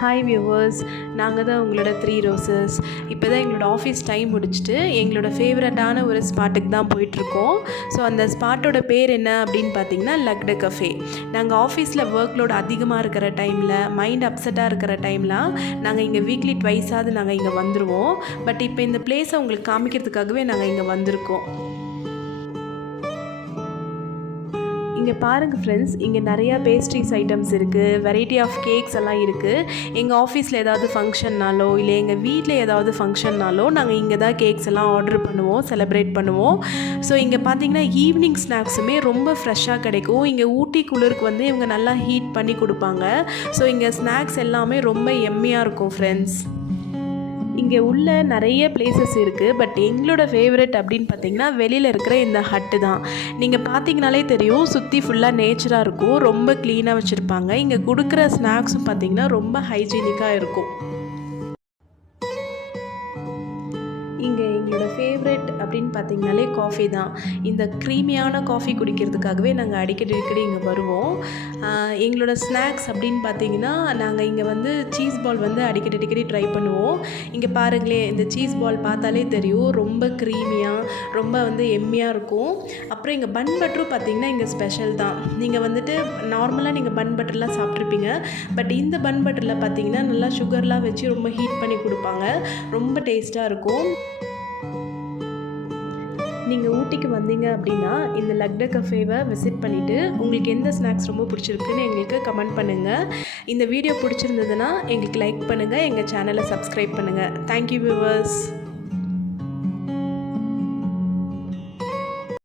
Hi viewers, நாங்கள் தான் உங்களோட 3 ரோசஸ். இப்போ தான் எங்களோட ஆஃபீஸ் டைம் முடிச்சுட்டு எங்களோட ஃபேவரட்டான ஒரு ஸ்பாட்டுக்கு தான் போயிட்டுருக்கோம். ஸோ அந்த ஸ்பாட்டோட பேர் என்ன அப்படின்னு பார்த்தீங்கன்னா லக்ட கஃபே. நாங்கள் ஆஃபீஸில் ஒர்க் லோட் அதிகமாக இருக்கிற டைமில், மைண்ட் அப்செட்டாக இருக்கிற டைம்லாம் நாங்கள் இங்கே வீக்லி ட்வைஸாவது நாங்கள் இங்கே வந்துடுவோம். பட் இப்போ இந்த பிளேஸை உங்களுக்கு காமிக்கிறதுக்காகவே நாங்கள் இங்கே வந்திருக்கோம். இங்கே பாருங்கள் ஃப்ரெண்ட்ஸ், இங்கே நிறையா பேஸ்ட்ரீஸ் ஐட்டம்ஸ் இருக்குது, வெரைட்டி ஆஃப் கேக்ஸ் எல்லாம் இருக்குது. எங்கள் ஆஃபீஸில் ஏதாவது ஃபங்க்ஷன்னாலோ இல்லை எங்கள் வீட்டில் ஏதாவது ஃபங்க்ஷன்னாலோ நாங்கள் இங்கே தான் கேக்ஸ் எல்லாம் ஆர்டர் பண்ணுவோம், செலிப்ரேட் பண்ணுவோம். ஸோ இங்கே பார்த்தீங்கன்னா ஈவினிங் ஸ்நாக்ஸுமே ரொம்ப ஃப்ரெஷ்ஷாக கிடைக்கும். இங்கே ஊட்டி குளிருக்கு வந்து இவங்க நல்லா ஹீட் பண்ணி கொடுப்பாங்க. ஸோ இங்கே ஸ்நாக்ஸ் எல்லாமே ரொம்ப எம்மியாக இருக்கும் ஃப்ரெண்ட்ஸ். இங்கே உள்ள நிறைய பிளேசஸ் இருக்குது. பட் எங்களோட ஃபேவரட் அப்படின்னு பார்த்தீங்கன்னா வெளியில் இருக்கிற இந்த ஹட்டு தான். நீங்கள் பார்த்தீங்கனாலே தெரியும், சுற்றி ஃபுல்லாக நேச்சராக இருக்கும், ரொம்ப க்ளீனாக வச்சுருப்பாங்க. இங்கே கொடுக்குற ஸ்நாக்ஸும் பார்த்திங்கன்னா ரொம்ப ஹைஜீனிக்காக இருக்கும். இங்கே எங்களோட ஃபேவரெட் அப்படின்னு பார்த்தீங்கனாலே காஃபி தான். இந்த க்ரீமியான காஃபி குடிக்கிறதுக்காகவே நாங்கள் அடிக்கடி இங்கே வருவோம். எங்களோட ஸ்நாக்ஸ் அப்படின்னு பார்த்தீங்கன்னா நாங்கள் இங்கே வந்து சீஸ் பால் வந்து அடிக்கடி ட்ரை பண்ணுவோம். இங்கே பாருங்களேன், இந்த சீஸ் பால் பார்த்தாலே தெரியும், ரொம்ப க்ரீமியாக, ரொம்ப வந்து எம்மியாக இருக்கும். அப்புறம் இங்கே பன் பட்டரும் பார்த்திங்கன்னா இங்கே ஸ்பெஷல் தான். நீங்கள் வந்துட்டு நார்மலாக நீங்கள் பன் பட்டர்லாம் சாப்பிட்ருப்பீங்க. பட் இந்த பன் பட்டரில் பார்த்திங்கன்னா நல்லா சுகர்லாம் வச்சு ரொம்ப ஹீட் பண்ணி கொடுப்பாங்க. ரொம்ப டேஸ்ட்டாக இருக்கும். நீங்கள் ஊட்டிக்கு வந்தீங்க அப்படின்னா இந்த லக்ட கஃபேவை விசிட் பண்ணிவிட்டு உங்களுக்கு எந்த ஸ்நாக்ஸ் ரொம்ப பிடிச்சிருக்குன்னு எங்களுக்கு கமெண்ட் பண்ணுங்கள். இந்த வீடியோ பிடிச்சிருந்ததுன்னா எங்களுக்கு லைக் பண்ணுங்கள், எங்கள் சேனலை சப்ஸ்கிரைப் பண்ணுங்கள். Thank you viewers.